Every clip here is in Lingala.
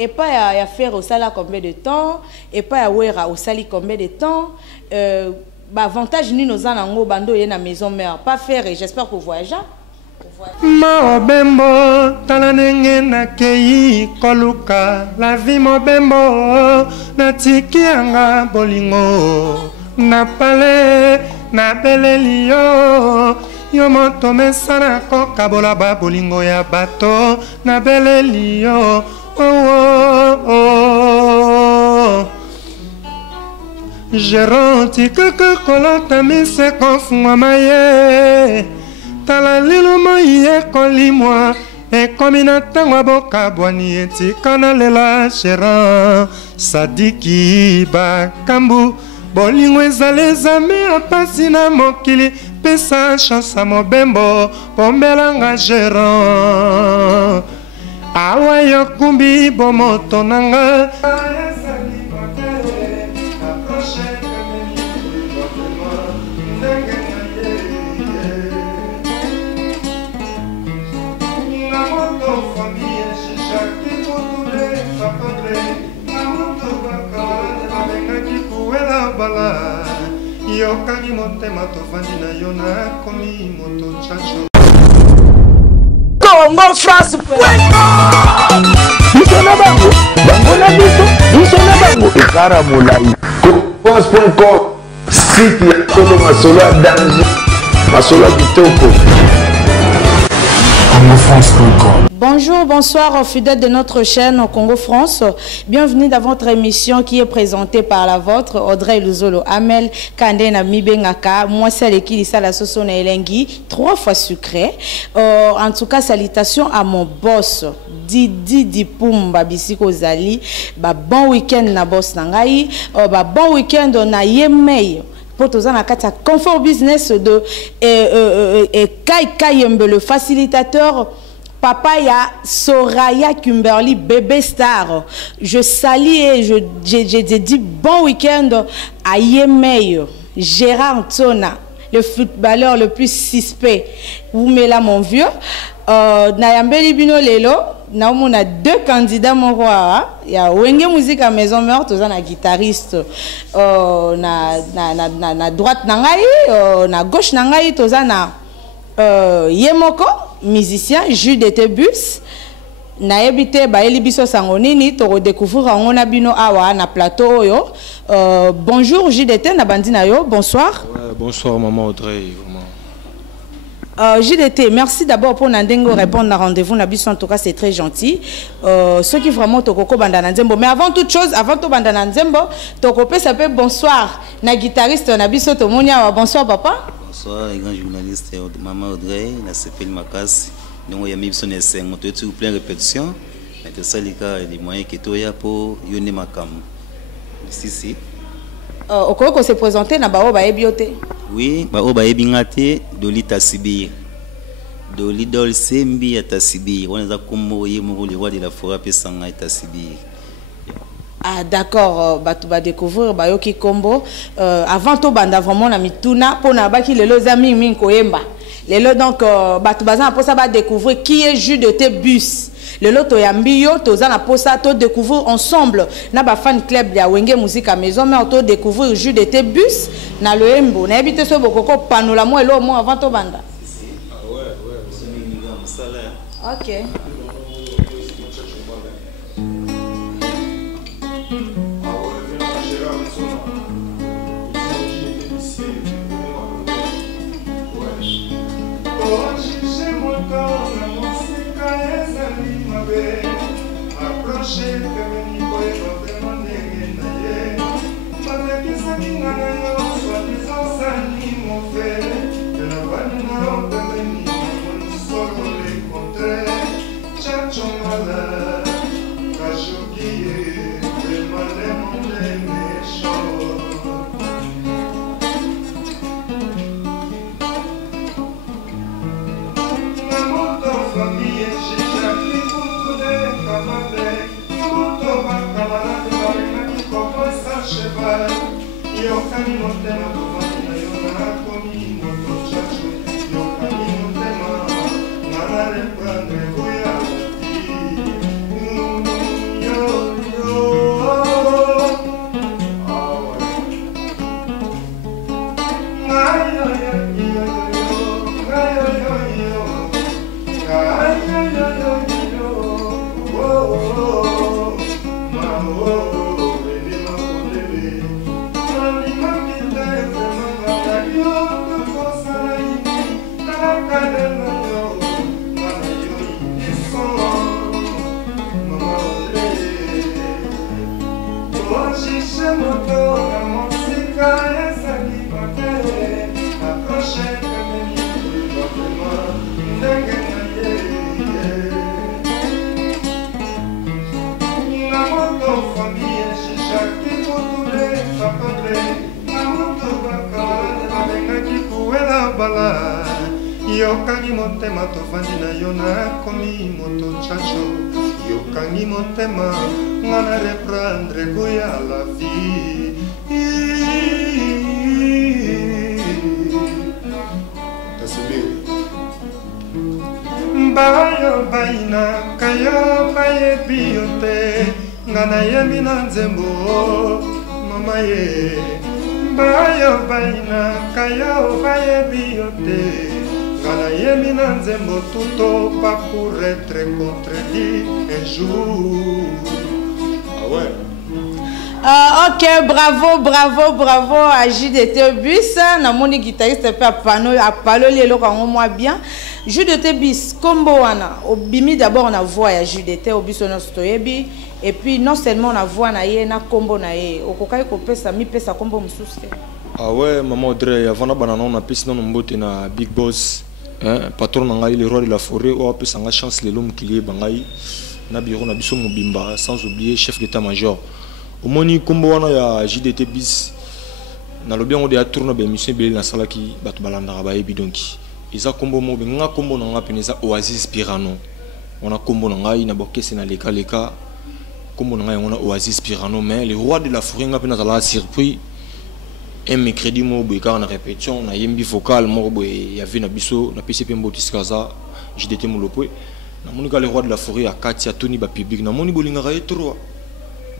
Et pas à faire au salaire combien de temps, et pas à wera au salaire combien de temps. Avantage ni nos anango bando y na maison mère. Pas faire et j'espère que vous voyagez. Mobembo talanenge na kei koluka la vie mobembo na tikianga bolingo na pale na belelio yo moto mesana koka bola ba bolingo ya bato na belelio Géronti que kolota mise konfuma maye tala lilo moye kolimwa e komina tangwa boka bwani eti kana lela Géron sadiki bakambu bolingo ezale zame apasi na mokili pesa chance mobembo pombelanga Géron awa yo kumbi bomoto nanga yokani motema tofandi na yo nakomi moto chacho Congo France Misona bango bango na biso misona bango ekara molai France.com site ya solo masolo ya danger masolo ya kitoko CongoFrance.com. Bonjour, bonsoir fidèles de notre chaîne Congo France. Bienvenue dans votre émission qui est présentée par la vôtre, Audrey Luzolo Amel, Kandena Mibengaka, moi c'est qui dit la sauce na elengi, 3 fois sucré. En tout cas, salutations à mon boss, Didi Pumba Bisiko Zali, bon week-end na boss nangai, bon week-end na Yemei. Pour tous en cas confort business de Kai Kayembe, le facilitateur Papaya Soraya Kimberly bébé star. Je salue et j'ai dit bon week-end à Yemei, Gérard Tona, le footballeur le plus suspect. Vous mettez là mon vieux. Nayambeli Bino Lelo, on a 2 candidats mon roi. Il y a Wenge Musique à Maison Mère, tous un guitariste. Na droite nangai, na gauche nangai, tous un Yemoko, musicien, Jude Etebus. Na ebité ba elibiso sangonini to redécouvrir on a bino awa na plateau yo. Bonjour JDT na bandina yo, bonsoir. Ouais, bonsoir maman Audrey, vraiment. JDT, merci d'abord pour Nandengo répondre à rendez-vous. En tout cas, c'est très gentil. Ceux qui vraiment Tokoko Bandana Nzembo. Mais avant toute chose, avant tout Bandana Nzembo, Tokope s'appelle bonsoir. Na guitariste Nabiso Tomonia. Bonsoir papa. Bonsoir les grands journalistes. Maman Audrey, la CPL Makas. Nous avons mis son essai. On a eu plein de répétitions. Mais c'est ça les gars, les moyens qui sont pour Yone Makam. Ici. Okoko s'est présenté na bao bae bioté. Oui, bao bae bingate doli tasibi. Doli dol sembi ya tasibi. On a comme le roi de la forêt pesanga tasibi. Ah d'accord, tu vas découvrir Bayoki Combo. Avant tout banda vraiment na mituna pour na baki lelo zami minko yemba. Lelo donc tu vas pour ça va découvrir qui est Jude de tes bus. Le loto ya mbio toza na posa to découvrir ensemble na ba fan club ya Wenge Musique à Maison mais to découvrir Jude de tes bus na le embo na habité so bokoko panola mo elo mo avant to banda. Ah ouais, OK. Yo Ojishe moto na mosika ezali mate approche kameli bakema ndenge na ye na moto famille shishaki kutule papable na moto bakala babengaki kuela bala yokangi motema tofandi na yo nakomi moto chacho yokangi motema nga na reprendre koya la vie bayo baina kayo bayebi yo te nga nayembi na nzembo mama ye bayo baina kayo bayebi yo te Kana yemi na nzembo tuto pas pour être contredit un jour. Ah ouais. Ok, bravo à JDT Bus. Na moni guitariste pe apalo lelo kango moi bien. JDT Bus kombo wana obimi d'abord na voix ya JDT Bus on stoyebi et puis non seulement na voix na ye na kombo na ye okokai ko pesa mi pesa kombo mususu. Ah ouais, maman Audrey, avant na banana on a pris non mbote na Big Boss. Hein, patron nangai le roi de la forêt ou après sanga chance les l'homme qui est bangai na bureau na biso mobimba sans oublier chef d'état-major au moni kombo wana ya JDT bis na lobi on de tourner ba mission belé na salaki batu balanda ba yebi donc eza kombo mo benga kombo nanga peneza Oasis Pirano on a kombo nangai na bokese na leka kombo nangai on a Oasis Pirano mais le roi de la forêt nga pena la surpris un mercredi mo boy car na répétition na yembi vocal mo boy y avait na biso na PCP Mbotiskaza JDT Molopwe na monika le roi de la forêt à Katia Tony ba public na moni bolinga ra etro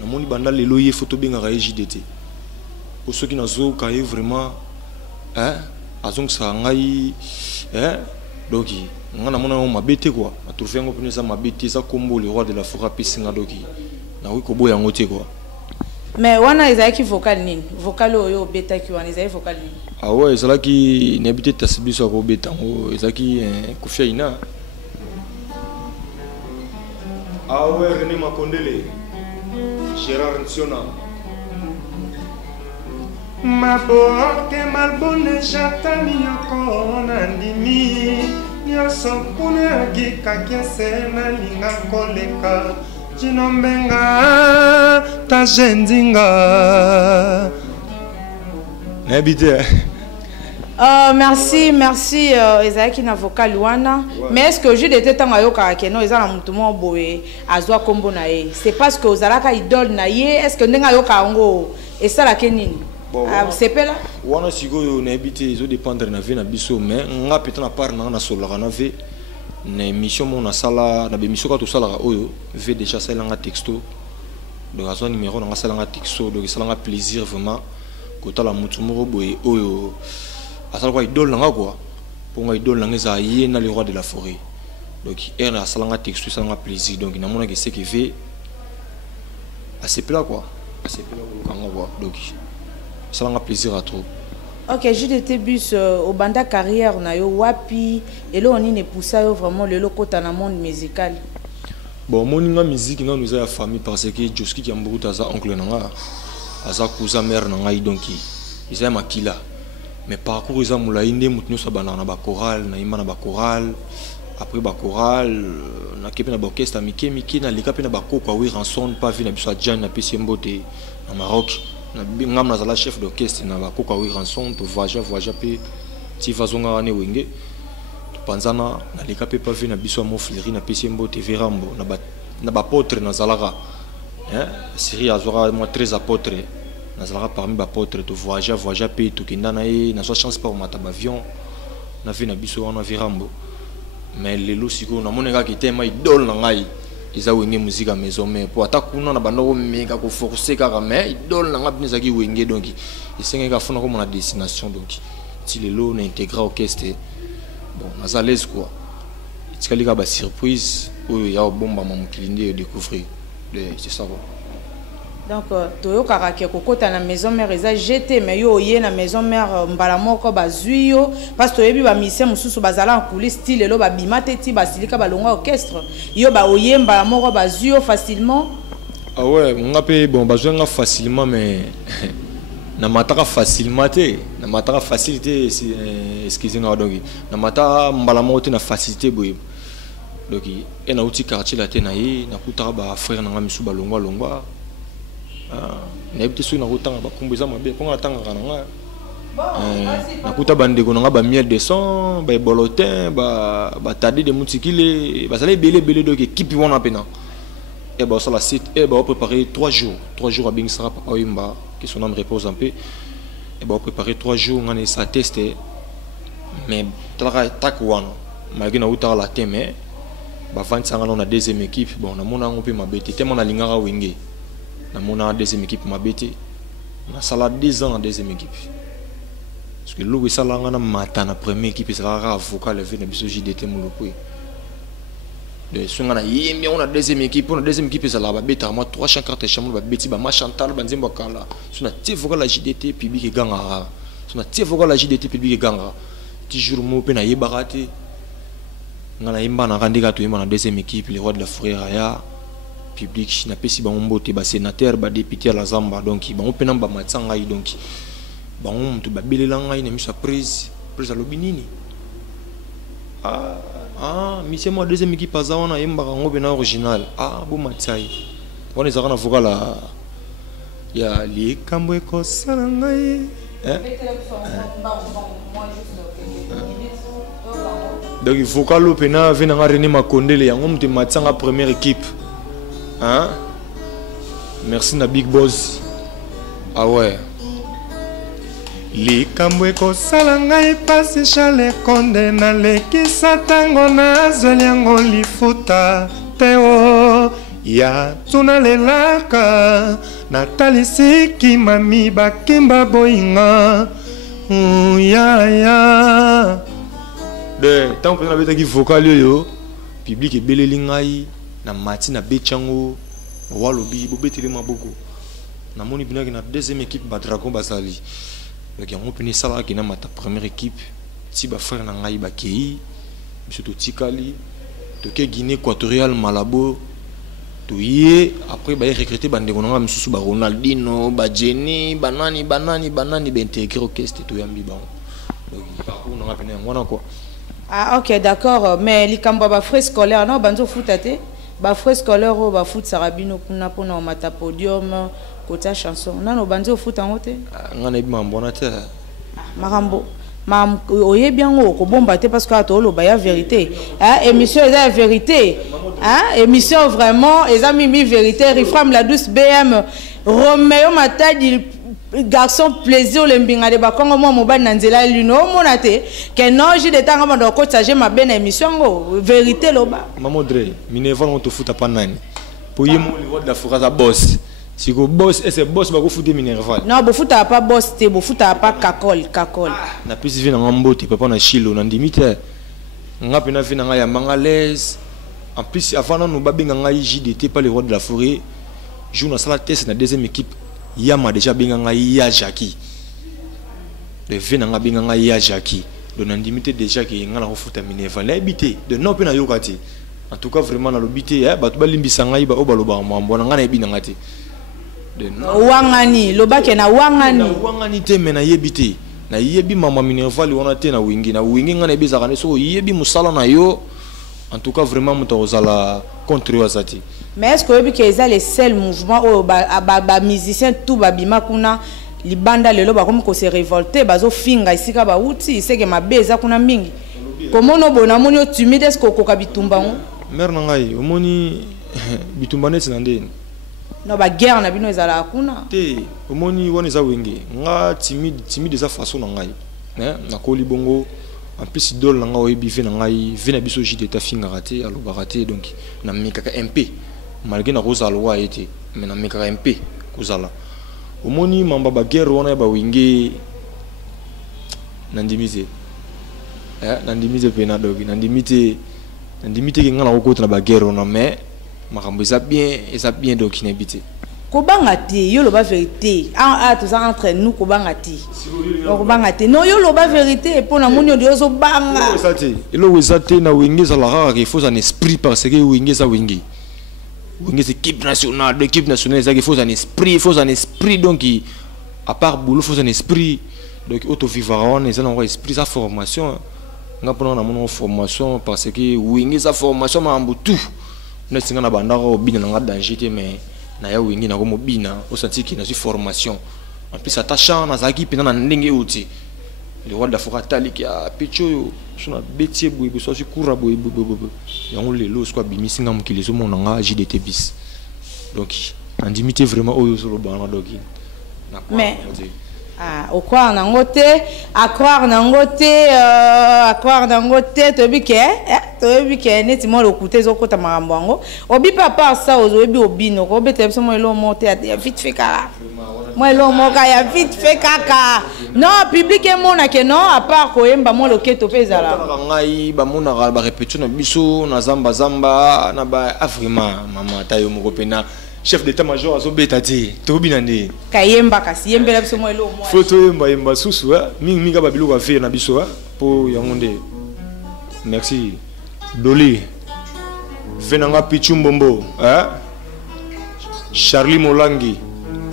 na moni banda le loyer photo benga ra JDT pour ceux qui na zo ka vraiment azong sa ngai donc nga na mona ma bete quoi na trouver ngo pene ça ma bete ça kombo le roi de la forêt pisinga doki na wi ko boya ngote quoi. Mais wana ezaki vocal nini vocal oyo beta ki wana ezaki vocal nini ah ouais ezalaki n'habité tasbiso ko beta ngo ezaki kufia ina ah ouais René Makondele Gérard Nsiona maboke malbone jatami yoko nandimi nyoso kuna gikakia sena linga koleka Jinombenga ta jendinga. N'habite. Merci Ezaki na vocal wana. Mais est-ce que JDT tanga yo karake no ezala mutu mo boye azwa kombo na ye. C'est parce que ozalaka idole na ye. Est-ce que ndenga yo kango esala kenini? C'est pas là. Wana sigo yo n'habite zo dépendre na vie na biso mais nga peut na part na sola na vie. Na émission mon na sala na émission ka to sala oyo ve déjà ça langa texto de raison numéro na sala nga texto donc ça langa plaisir vraiment kota la mutu moko boye oyo asala kwa idole nga quoi pour nga idole nga za yé na le roi de la forêt donc er na sala nga texto ça langa plaisir donc na mona que c'est que ve assez plat quoi assez plat quoi donc ça langa plaisir à trop. Ok, JDT Bus au banda carrière na yo wapi et là on y ne poussa yo vraiment le lokota na monde musical. Bon mon nga musique nga nous a famille parce que Joski qui amburuta za oncle nanga aza cousin mère nanga donc ils aiment makila mais parcours ils amula inde mutno sa bana na ba choral na imana ba choral après ba choral na kepe na ba orchestre miki na lika pe na ba ko kwa wi ranson pas vu na biso Jan na PC Mbote na Maroc. Ngam na zala chef d'orchestre na ba koka wi ranson to voyage pe ti vazonga ne wenge to panzana na leka pe pa vi na biso mo fleri na PC Mbote Verambo na ba potre na zalaka Syrie azora moi 13 apôtres na zalaka parmi ba potre to voyage pe to kinda na e na so chance pa mata ba avion na vi na biso na Verambo mais lelo siko na moneka ki tema idole na ngai ils ont une musique à maison mais pour attaquer on a bandoro méga ko forcer car mais idole na ngabini zaki wenge donc ils sont ga fona comme la destination donc si les lots na intégrer orchestre bon na à l'aise quoi c'est qu'il y a ba surprise où il y a bomba mon client découvrir c'est ça quoi. Donc toyo karake kokota na maison mère eza jeté mais yo yé na maison mère mbala moko bazuyo parce que yebi ba mission mususu bazala en coulisses style lo ba bimate ti basilika balonga orchestre yo ba oyé mbala moko bazuyo facilement. Ah ouais, on a payé bon besoin facilement mais na mataka facilement té, na mataka facilité excusez-moi donc. Na mataka mbalamote na facilité boy. Donc et na outil quartier la té na yi na kutaka ba frère na ngamisu ba longwa longwa. Ah, na ebité so na kutanga ba kumbuza mabe ko na tanga kana. Na kuta bande ko na ba miel de son, ba bolotin, ba tadi de mutikile, ba sala belé donc équipe wana pena. Et bah sur la site et bah on préparer 3 jours à Bingsara Oimba qui son âme repose un peu et bah on préparer 3 jours on a ça testé mais travail takwana malgré na uta la thème bah 25 ans on a deuxième équipe bon na mona on peut mabete tellement na lingara wingé na mona deuxième équipe mabete na sala 2 ans en deuxième équipe parce que l'eau ça là on a matin na première équipe ça va avocat le na biso JDT mulopui de sungana yembi on a deuxième équipe ça là ba beta moi 3 chancarte chambre ba beti ba ma chantal ba nzimba kala suna tivoka la JDT public ganga suna tivoka la JDT public ganga ti jour mo pe na yebarate ngana yimba na randika to yimba na deuxième équipe les rois de la frère ya public na pesi ba mbote ba sénateur ba député la zamba donc ba on pe namba matsanga yi donc ba on to ba belelanga yi na mi surprise prise lobinini ah, monsieur moi deuxième équipe à Zawana yemba ngobena original. Ah, bon matsai. On est à vocal là. Il y a les kambo ko salangai. Donc il faut que l'opena vienne à René Makondele yangom te matsanga première équipe. Hein? Merci na Big Boss. Ah ouais. likambo ekosala ngai pasi chale konde nalekisa ntango nazweli yango lifuta te o ya tunalelaka natalisi kimami bakimba boyinga yaya de tant que na betaki vocal yo public ebeleli ngai na mati na bechango walobi bobeteli maboko namoni binaki na deuxième équipe ba dragon basali. Donc on peut ça qui na ma première équipe ti ba frère na ngai ba kei surtout tikali to ke Guinée équatoriale Malabo to yé après ba recruter bande ko nga misusu ba Ronaldinho ba Jenny banani ba intégrer orchestre to yambi ba donc parcours na pena ngona quoi. Ah ok d'accord mais likambo ba frais scolaire non banzo foutate ba frais scolaire o ba foot sarabino kuna pona mata podium côté chanson non banzo foot en haute ngana bi mambona te marambo mam oye bien o ko bomba te parce que atolo ba ya vérité hein émission est la vérité hein émission vraiment les amis mi vérité Rifram la douce BM Roméo Matadi garçon plaisir le mbinga de bakongo mo mobile nanzela luno monate que non j'ai de temps avant de coacher ma belle émission vérité loba mamodre mineval on te fout à panani pour yemo le roi de la forêt boss. Si vous boss, et c'est boss, vous foutez Minerval. Non, vous foutez pas boss, vous foutez pas cacol. Na plus vient en mbote, papa na chilo, na limite. Nga pena vient en ya mangalaise. En plus avant nous babinga nga JDT pas le roi de la forêt. Joue na sala test na deuxième équipe. Yama déjà binga nga ya Jackie. Le vient nga binga nga ya Jackie. Le na limite déjà que nga na foutez Minerval. La habité de non pena yokati. En tout cas vraiment na lobité, ba to balimbisa nga iba obaloba mbona nga na ebina ngati. Wangani lobake na wangani te mena yebite na yebi mama Minerval wana te na wingi ngana ebeza kana so yebi musala na yo en tout cas vraiment mutozala contre wazati. Mais est-ce que yebi que ça les seuls mouvements o ba musicien tout babima kuna libanda lelo ba comme ko se révolter bazo finga isika ba uti c'est que mabeza kuna mingi comment no bona moni o timide est-ce que ko kabitumba on mer na ngai omoni bitumba net na ndeni no ba guerre na bino ezala kuna te omoni woni za wenge nga timide za façon na ngai na koli bongo en plus idole na nga oyebi ve na ngai ve na biso jide ta finga raté aloba raté donc na mikaka MP malgré na rosa loi été mais na mikaka MP kozala omoni mamba ba guerre wana ba wenge nandimize nandimize pena dogi nandimite ke nga na kokota na ba guerre na mais makambo eza bien donc inhabité kobanga te yo loba vérité tout ça entre nous kobanga te kobanga te non yo loba vérité pour na moni yo zo banga elo wezate na wenge za la rare il faut un esprit parce que wenge za wenge Wenge équipe nationale, l'équipe nationale, il faut un esprit, donc à part boulot, il faut un esprit. Donc auto-vivant, ils ont un esprit, sa formation. Nous avons une formation parce que Wenge sa formation m'a tout. Nous sommes en danger, mais nous avons une formation. En plus, attachant à la équipe, nous avons un le roi de la forêt qui a pécho sur la bêtise boue soit sur coura boue et on les lots soit bimisi ngam qui les hommes n'ont JDT bis donc en dimité vraiment au sur le banc donc mais au croire nangote à croire nangote to biké neti mo le côté zo kota marambango obi papa ça obi obino ko bete so mo lo monter ya vite fait kala moi lo moka ya vite fait kaka non public et mon que non à part ko yemba mo lo keto pezala ngai ba mona ba répétition na biso na zamba na ba vraiment mama tayo mo pena chef d'état-major azo betati to binande kayemba kasi yembela biso mo lo mo photo yemba susu mingi ba bilo ka faire na biso po yangonde merci Doli Venanga Pichumbombo Charlie Molangi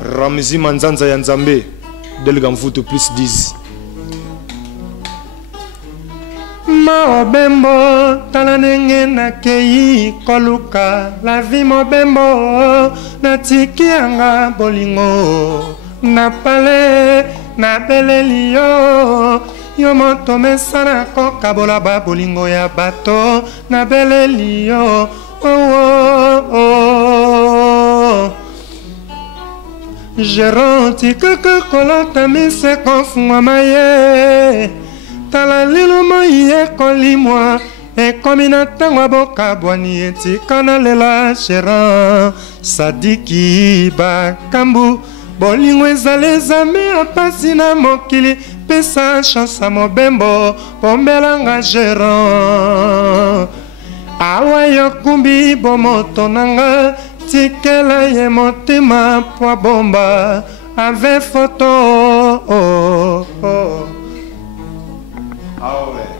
Ramzi Manzanza Yanzambe Delgamfuto plus 10 Mobembo talanenge na kei koluka la vie mobembo na tikianga bolingo na pale na belelio yo moto mesana koka bola ba bolingo ya bato na belelio Geronti kaka kolota mise konfungwa maye tala lilo moye kolimwa e komina tangwa boka bwani etikana lela Geron Sadiki bakambu bolingo ezale zame apasi na mokili pesa chance a mobembo pombelanga Geron awa yokumbi bomoto nanga tikela ye motema po bomba avec photo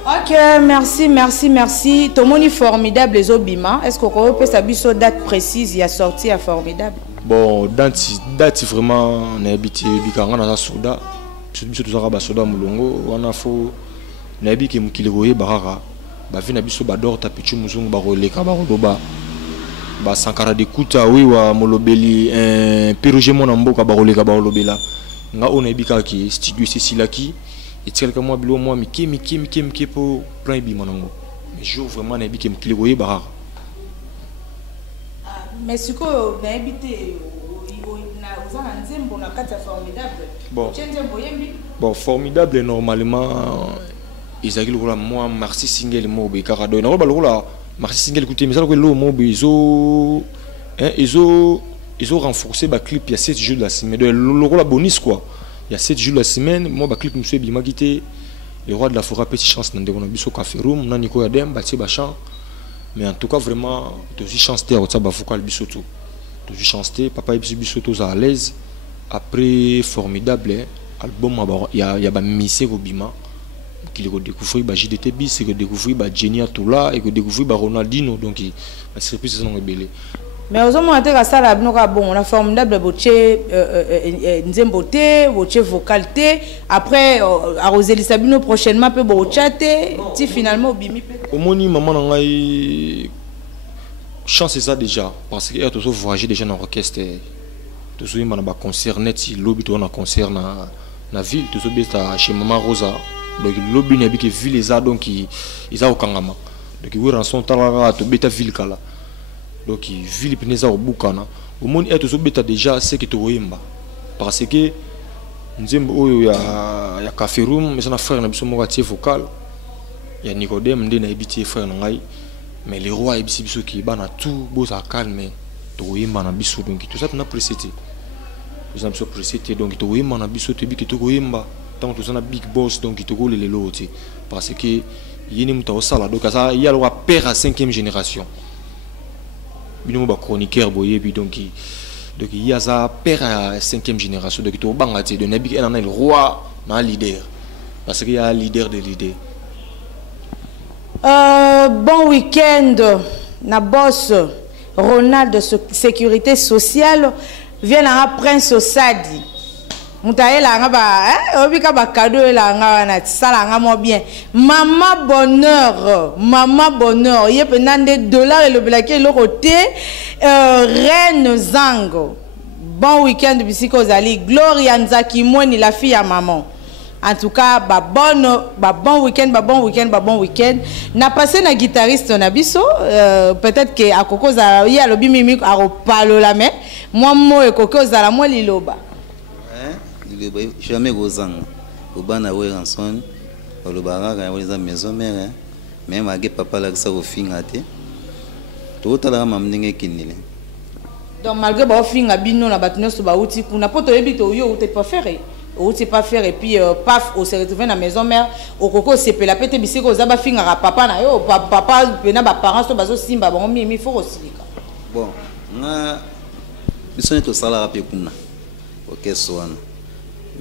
Ok, merci. Tomoni formidable les obima. Est-ce qu'on peut savoir une date précise il y a sorti à formidable? Bon, date vraiment on a habité bikanga na soda. Biso tozaka ba soda mulongo wana fo na habiki mukiliroye barara. Ba vina biso bador tapichu muzungu ba roleka ba roba. Ba sankara de kuta oui wa molobeli piroje mona mboka ba roleka ba lobela. Nga on a bika ki studio Cecilaki. Et tu quelqu'un moi bilo moi miki pour plein bi monango mais jour vraiment na biki mkiliroye barara mais ce que na habité na uzana nzembo na kata formidable bon formidable normalement ils ont moi merci single mo be karado na ba lola merci single écoutez mais ça que lo mo be ils ont renforcé ba clip il y a 7 jours de la semaine de lola bonus quoi. Il y a 7 jours de la semaine, moi, je clip monsieur Bimagité, le roi de la forêt, petite chance, dans le biso café room, dans Nico Yadem, bâti bachan. Mais en tout cas, vraiment, tu as aussi chance de faire le bisoto. Tu as aussi chance de papa et bisoto à l'aise. Après, formidable, album, il y a un missé au Bima, qui a découvert JDT bis, qui a découvert Jenny Atoula, et qui a découvert Ronaldinho, donc il a surpris son rebelle. Mais aux hommes on a ça là bon on a formidable boché nzemboté boché vocalité après à Roseli Sabino prochainement peut bochater si finalement bimi au moni maman ngai chance ça déjà parce que tu as voyagé déjà dans orchestre tu as eu un concert net si lobby tu as concert na ville tu as chez maman Rosa donc lobby n'est que ville les a donc ils a au Kangama donc ils vont son talent tu beta ville kala. Donc ville pineza au bukana au monde est toujours bêta déjà c'est que tu oyemba parce que nzembo oyo ya café room mais ça frère na biso mokati vocal ya Nicodème ndé na ebiti frère ngai mais les rois ebisi biso ki bana tout beau ça calme to oyemba na biso donc tout ça tu na précité nous avons précité donc to oyemba na biso te bi ki to oyemba tant que ça big boss donc to go les loti parce que yeni muta osala donc ça il y a le roi père à 5e génération. Bino ba chroniqueur boye puis donc il y a ça père à 5e génération donc to bangati de nabi en le roi na leader parce qu'il y a un leader de leader. Bon week-end na boss Ronald de sécurité sociale vient à Prince Osadi. Mutaye la nga ba obika ba cadeau la nga na sala nga mo bien. Maman bonheur, yé penande dollars et le blaqué le côté Reine Zango. Bon week-end bisiko zali Gloria Nzaki Moni la fille à maman. En tout cas, bon week-end. Na passé na guitariste na biso, peut-être que à Koko za ya lobi mimi a repalo la mais moi mo e Koko za la moi liloba. Liloba jamais gozanga. Obana we ranson, olobara ka weza maison mère, même age papa la sa ofinga te. To tala mamninge kinile. Donc malgré ba ofinga bino na batino so ba uti kuna poto ebito yo ou te pas faire. Ou tu pas faire et puis paf on se retrouve dans la maison mère au coco c'est la pete bisiko zaba finga papa na yo papa pena ba parents so bazo simba bon mi faut aussi bon nga bisone to sala rapé kuna OK soana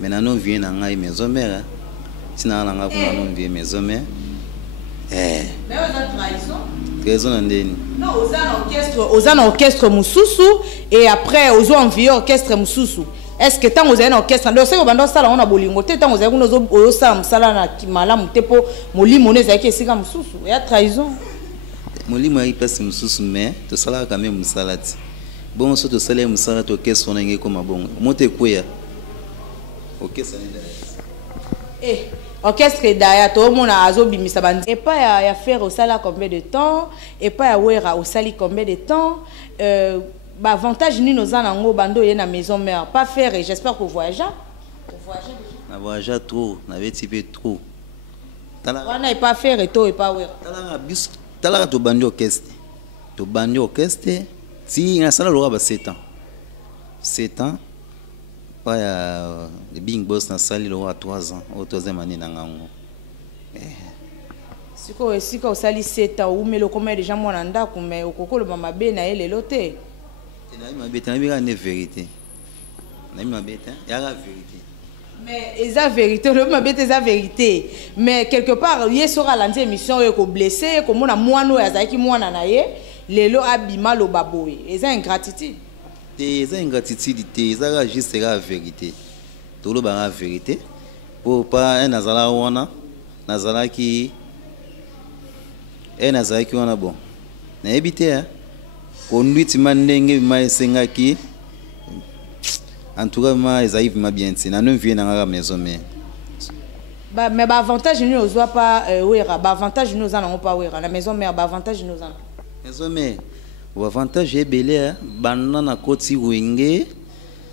maintenant nous vient na nga maison mère tina na nga kuna nous vient maison mère mais on a trahison ndeni non aux an orchestre mususu et après aux envieux orchestre mususu. Est-ce que tant vous avez un orchestre, on a bolingo, tant vous avez un sala na kimala mutepo moli monnaie qui est comme mususu, il y a trahison. Moli moi il passe mususu mais to sala quand même musalati. Bon so to sala musalati orchestre on ngé comme bon. Monte koya. Orchestre orchestre d'aya tout le monde a azobi misabandi. Et pas ya faire au sala combien de temps et pas ya wera au sali combien de temps bah avantage ni nos anango bando y na maison mère pas faire et j'espère que vous voyagez na voyage trop na veti peu trop tala wana et pas faire et to et pas wera tala to bando orchestre si na sala lo ba 7 ans pas le big boss na sali lo à 3 ans au 3e année na ngango siko osali 7 ans ou mais le combien de gens mo na ndako mais okoko le mama be na ele loté. Vérité. Mais ils ont vérité, le mabé c'est la vérité. Mais quelque part, il sera l'anti émission et ko blessé, comme on a moino yazaki moina naie, lelo abima lo baboy. Ils ont ingratitude. Ils ont ingratitude, ils ont juste la vérité. Tout le la vérité. Pour pas un nazala wana, nazala qui un nazala qui wana bon. Na habité hein. Conduite mandenge ma sengaki en tout cas ma Esaïf m'a bien dit na non vient dans la maison mais avantage nous ozoa pas wera avantage nous en pas wera la maison mais avantage nous en maison mais avantage est belé banana na koti wenge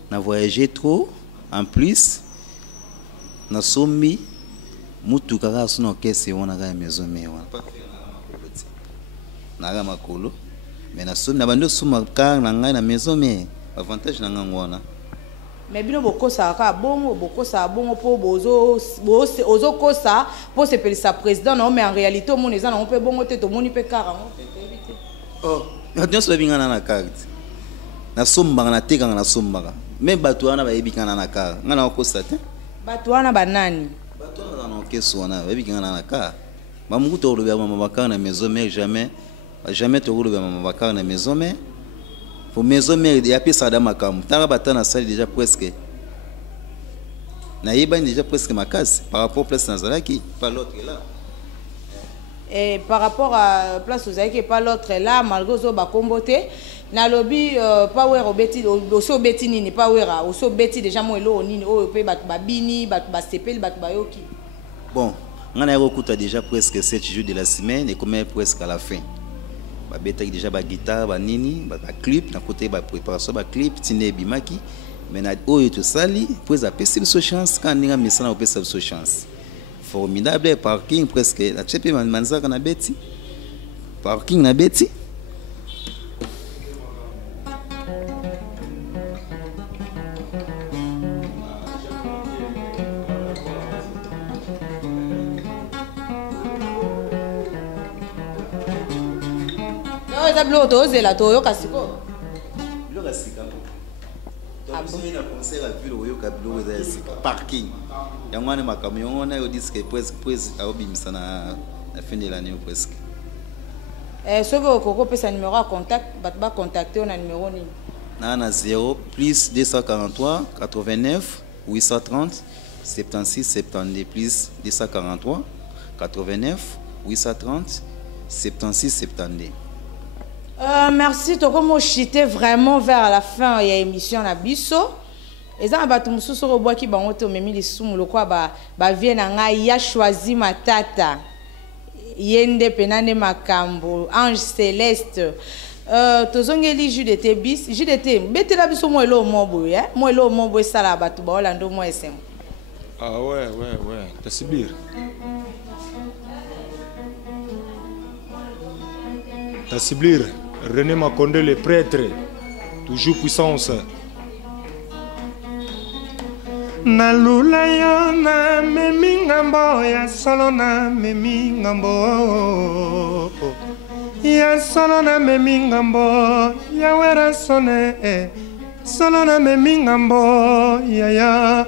na voyager trop en plus na somi mutu kaka suna kese wana ga maison mais wana pas na ga makolo. Mais na somme na bando suma ka na ngai na maison mais avantage na ngwana mais bino bokosa ka bongo po ozo kosa pour se pelisa président non mais en réalité mon eza na pe bongo te to moni pe 40 oh na so bingana na carte na somba na teka na somba même bato wana ba yebikana na ka ngana kosa te bato wana banani bato wana na keso wana ba yebikana na ka ba mungu to lo ba mama na maison mais jamais te rouler dans la maison mais pour maison mais il y a plus ça dans ma cam t'as battu na salle déjà presque na yeba déjà presque ma case par rapport place nazalaki pas l'autre là et par rapport à place nazalaki pas l'autre là malgré zo ba komboté na lobby power obeti oso beti nini power oso beti déjà mo elo nini o pe bat babini bat ba sepel bat bayoki bon on a recoupé déjà presque 7 jours de la semaine et comme presque à la fin. Ba beta déjà ba guitare ba nini ba clip na côté ba préparation ba clip tine bimaki mais na oyo to sali pour a pesi so chance quand ninga misana o pesi so chance formidable parking presque la chepe manzaka na beti parking na beti parking. Il y a un camion, on a dit que presque à obimisa na fin de l'année presque. Ce que Coco peut sa numéro à contact, va contacter on a numéro ni. Nana 0 plus 243 89 830 76 72 plus 243 89 830 76 72. Merci, tu as chité vraiment vers la fin de l'émission na biso. Et ça va tout mususu au bois qui ba ngoto memi li sumu lo kwa ba vie na ngai ya choisi matata. Yende penane makambo Ange Céleste. Tozongeli JDT bis JDT betela biso mo elo mobo ya mo elo mobo sala batu ba olando mo SM. Ah ouais Tassiblir. Tassiblir, René Makonde le prêtre, toujours puissance. Nalula yo na memi ngambo ya solo na memi ngambo ya solo na memi ngambo ya wera sone solo na memi ngambo ya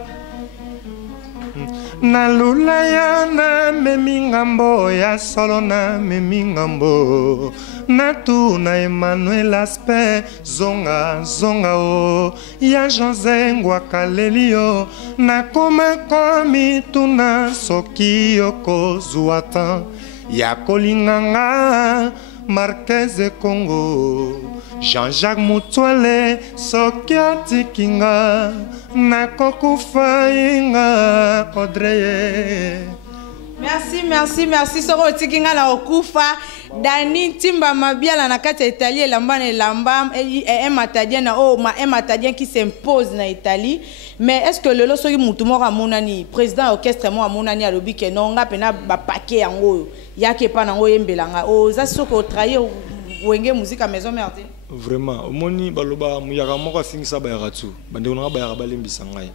Nalula yo na memi ngambo ya solo na memi ngambo Natu na Emmanuel Aspe zonga o ya José Ngwakalelio na koma komi tuna soki yoko zuata ya kolinganga Marquez Congo Jean-Jacques Mutuale soki atikinga na kokufa inga Audrey. Merci soko tikinga na okufa Dani Timba Mabiala na kati ya Italie lambane lamba et matadien na un matadien qui s'impose na Italie. Mais est-ce que le soki mutu moko amonani président orchestre mo amonani alobi ke non nga pena ba paquet yango yake pa nango yembelanga o za soko trahir wenge musique à maison mère. Vraiment omoni baloba muyaka moko afingisa ba yaratu bande na ba yaka balembisa ngai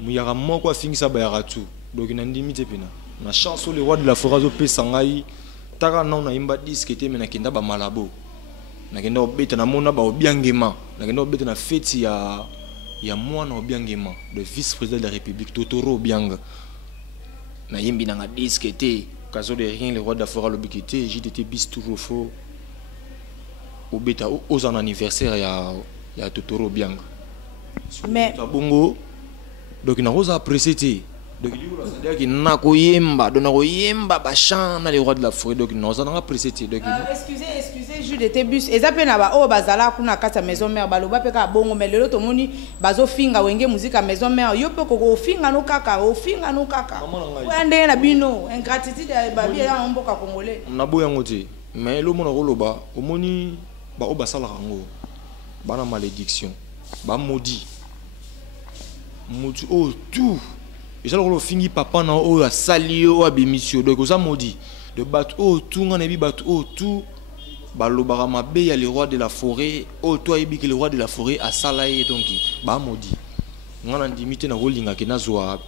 muyaka moko afingisa ba yaratu donc na ndimite pena na chance le roi de la forêt zo pesa ngai taka non na imba disque te mena kenda ba malabo na kenda obeta na mona ba obiangema na kenda obeta na fête ya mwana obiangema le vice-président de la République Totoro Obianga na yimbi na disque te kazo de rien le roi de la forêt lobikité JDT bis toujours faux obeta aux anniversaire ya Totoro Obianga mais bongo donc na rosa apprécié donc c'est-à-dire qu'il n'a qu'au yemba, donc au yemba bachana les rois de la forêt donc nous en avons précédé donc excusez JDT bus et ça pena ba o bazala kuna kata maison mère baloba pe ka bongo mais le to moni bazo finga wenge musique à maison mère yo pe ko finga no kaka wende na bino ingratitude ba bien ya mboka congolais na boya ngoti mais le mona roloba o moni ba o basala rango bana malédiction ba maudit oh tout et ça le fingi papa na o a salio a bémission donc ça maudit de battre oh tout ngana bi battre oh tout balobara mabe ya le roi de la forêt oh toi ibi que le roi de la forêt a salaye donc ba maudit ngana ndimité na rolinga ke na zoa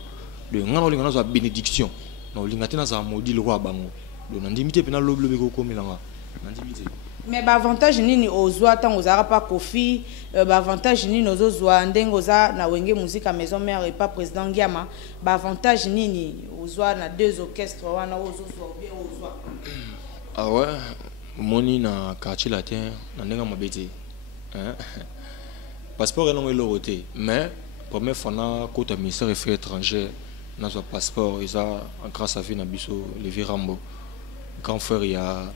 de ngana rolinga na zoa bénédiction na rolinga te na za maudit le roi bango donc ndimité pe na loblobe ko komilanga ndimité. Mais l'avantage ni ozwa tant ozara pas Kofi l'avantage ni ozwa ndengo za na wenge musique à maison mère et pas président Giama l'avantage ni ozwa na deux orchestres wana ozwa bien ozwa. Ah ouais moni na quartier latin na ndenga mabete hein passeport est non eloroté mais première fois na côté ministère des affaires étrangères na zo passeport isa grâce à Vina biso le Virambo grand frère il y a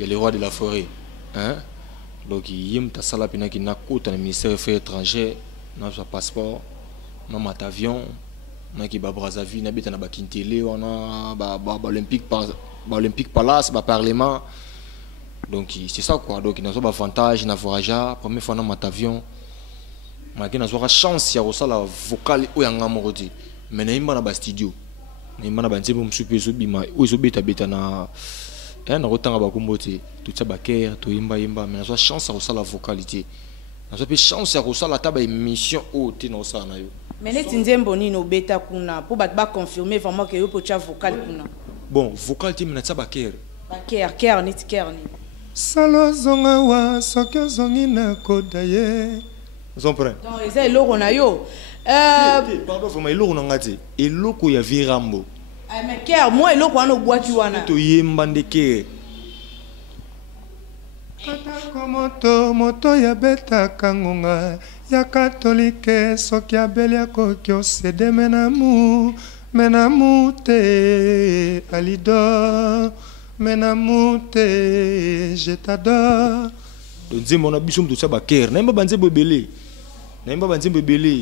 le roi de la forêt hein donc yim ta sala pina ki na kota na ministère des affaires étrangères na sa passeport na mat avion na ki ba Brazzaville na beta na ba Kintele on ba olympique palace ba parlement donc c'est ça quoi donc na so ba avantage na voyager première fois na mat avion ma ki na so chance ya osala vocal o yanga morodi mais na imba na ba studio na imba na ba nzembo msupe zo bima o zo beta na na rotanga bakumbote tout ça baker to imba mais na so chance à ça la vocalité na so pe chance à ça la taba émission o te na ça na yo mais net nzembo ni no beta kuna pour ba confirmer vraiment que yo po cha vocal kuna bon vocal te na ça baker ni salo zonga wa sokyo zongi na kodaye comprends donc eza eloko na yo pardon vraiment eloko na ngati eloko ya Virambo mais Ker, moi, eloko wana boaki wana. To yemba ndeke. Katako moto ya beta kangonga ya katolike soki abeli akoki osede menamu te alido menamu te je t'adore. Nzembo na biso mto saba ker na yemba banzembo ebele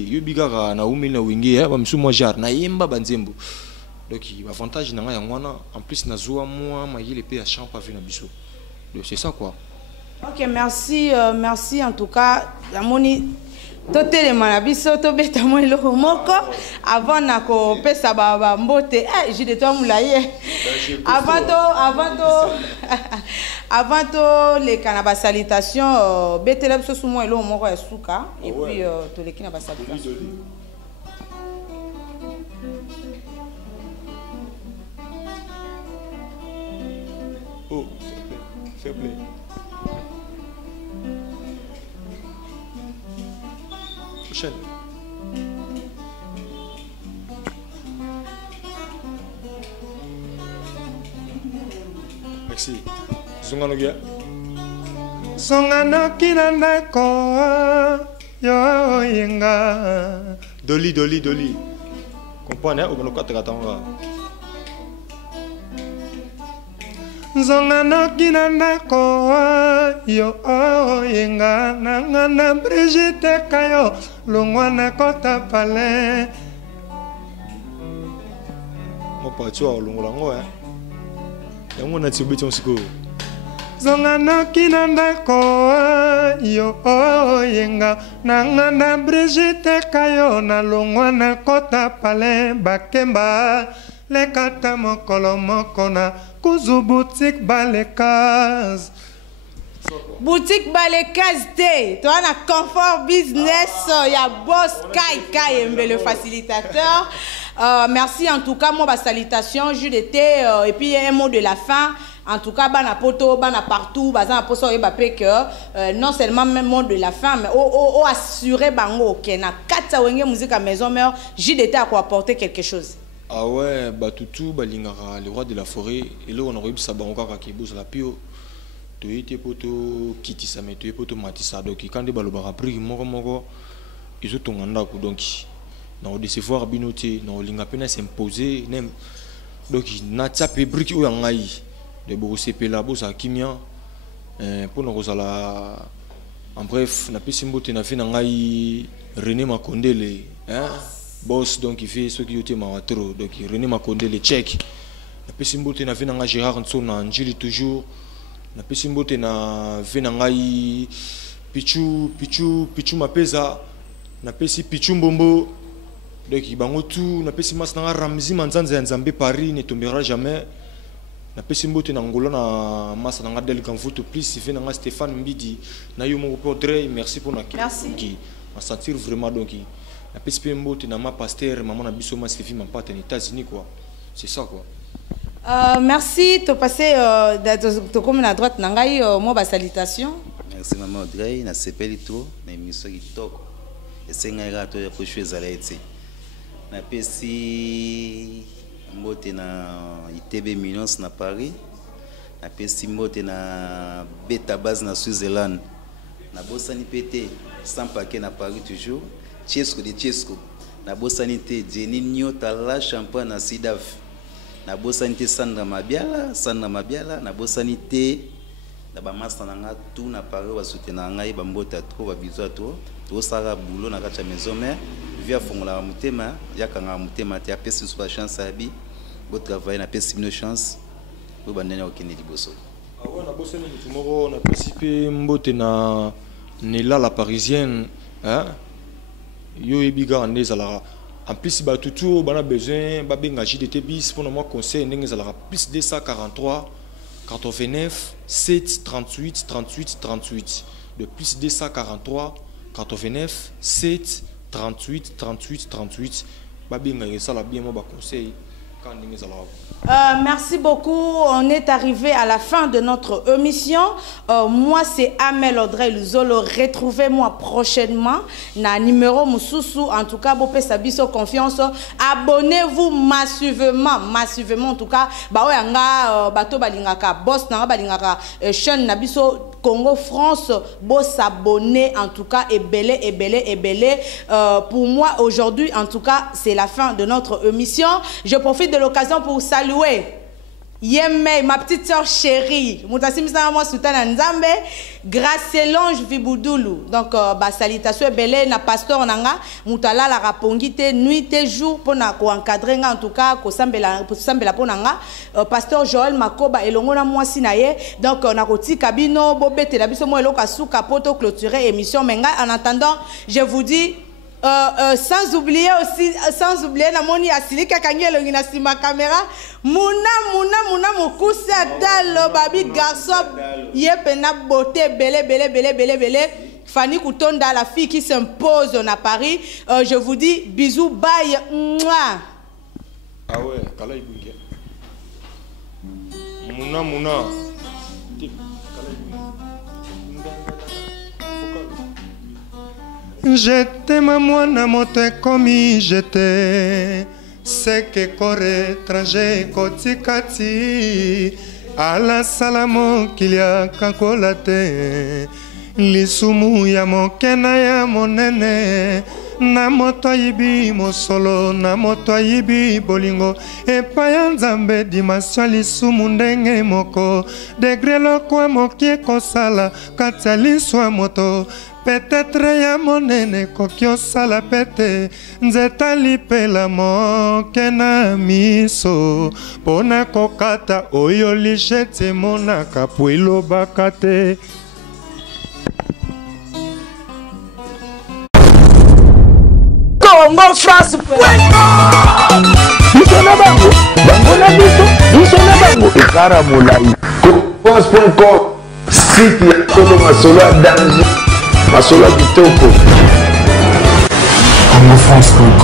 yo bikaka na umeli na wenge ya bamisu mwa jar na yemba banzembo donc avantage na nga yango wana en plus na zuwa mwa mayele pe ya champ pavé na biso donc c'est ça quoi. Ok, merci merci en tout cas amoni totele manabiso to beta mo eloko moko avant na ko pesa ba mbote j'ai de toi moulaye avant to les canaba salutation betela biso sous mo eloko moko ya suka et puis to les canaba salutation. Oh, fair play. Prochaine. Merci. Zonganogia. Zongano kinandako yo yenga. Doli. Comprends, hein? Au katanga. Zongano kinandako yo yenga nangana Brigitte kayo longwana kota pale. Mo parti wa longolango hein. Yango na tibeti onsiko. Zongano kinandako yo yenga nangana Brigitte kayo na longwana kota pale bakemba lekata mokolo mokona kuzu boutique balekaz. Boutique balekaz te. Toi na confort business ya boss Kai le facilitateur. Merci en tout cas moi ba salutation jus de thé et puis un mot de la fin. En tout cas bana poto bana partout bazan poso e bapé que non seulement même mot de la fin mais o assurer bango que na kata wenge musique à maison mais jus de thé à quoi apporter quelque chose. Ah ouais, bah tout balingara le roi de la forêt et là on aurait ça bango kaki boss la pio. Tu étais poto kiti ça mais tu es poto matissa donc quand des balobara pris moko ils ont tonganda ko donc na décevoir binoté na linga pena s'imposer nem donc na tapé brique ou ngai de bo CP la bosa kimia pour na kozala en bref na pesimbote na fina ngai René Makondele hein boss donc il fait ce qui était mawatro donc René Makondele check na pesimbote na fina ngai Gérard Nsona Njili toujours na pesimbote na vena ngai pichu mapeza na pesi pichu mbombo donc bango tout na pesi mas na Ramzi Manzanza ya Nzambe Paris ne tombera jamais na pesi mbote na Angola na mas na Del Ganfuto plus vena nga Stéphane Mbidi na yo mon Audrey merci pour na qui on sentir vraiment donc na pesi mbote na ma pasteur maman na biso ma Stéphie ma pate aux États-Unis quoi c'est ça quoi. Merci de passer de comme à droite nangai moi ba salutation. Merci maman Audrey na sepeli to na émission kitoko esenga rato ya pocheza laiti na pesi mbote na ITB Minos na Paris na pesi mbote na Beta Base na Switzerland na bosani pété sans paquet na Paris toujours Chesco na bosani té Jenny Nyota la champagne na Sidaf na bosani Sandra Mabiala na bosani na ba master nanga tout na Paris wa soutenir ngai ba mbota trop ba bizo to to sara boulot na kacha maison mère via fongola mutema yakanga mutema te apesi so ba chance abi bo travailler na pesi une chance bo bandena okende liboso. Ah ouais na bosani tumoro na participer mbote na Nela la parisienne hein yo ebiga ndezala en plus ba tout bana besoin ba benga JDT bis pour moi conseil ndenge zala plus 243 89 7 38 de plus 243 89 7 38 ba benga yesala bien moi ba conseil quand ndenge zala. Merci beaucoup. On est arrivé à la fin de notre émission. Moi, c'est Amel Audrey Luzolo. Retrouvez-moi prochainement. Na numéro Moussousou. En tout cas, Bopé Sabiso confiance. Abonnez-vous massivement. En tout cas, Baoyanga, Bato Balingaka, Boss Nanga Balingaka, Sean Nabiso. Congo France, beau s'abonner en tout cas, et belé. Pour moi aujourd'hui en tout cas c'est la fin de notre émission. Je profite de l'occasion pour saluer Yemé, ma petite soeur chérie, Gracelonge Viboudulu. Donc, salutation belé na pasteur nanga, moutala la rapongite nuit et jour pour na encadrer en tout cas ko sambela pour nanga. Pasteur Joël Makoba elongo na moi sinaye. Donc, na koti kabino bobete la biso mo eloka suka poto clôturer émission menga. En attendant, je vous dis sans oublier na moni asili kakangelo ngina sima caméra muna mokusa dalo babi garçon yepena beauté belé Fanny Koutonda, la fille qui s'impose à Paris. Je vous dis bisous, bye. Mouah. Ah ouais, kala ibungia. Muna. J'étais ma moine moté comme j'étais. C'est que coré trajet kotikati. Ala salamo qu'il y a kankolate. Lisumu ya mokena ya monene. Na moto yibi mosolo, na moto yibi bolingo. Epa ya nzambe dimasyon lisumu ndenge moko. Degre lokwa mokie kosala, katia liswa moto. Peut-être ya monene kokyo sala pete. Nzeta lipela mokena miso. Pona kokata oyo lichete mona kapuilo bakate. Congo France Ekara Moulaï France.com site ya Solo Masolo danger Masolo Kitoko Congo France.com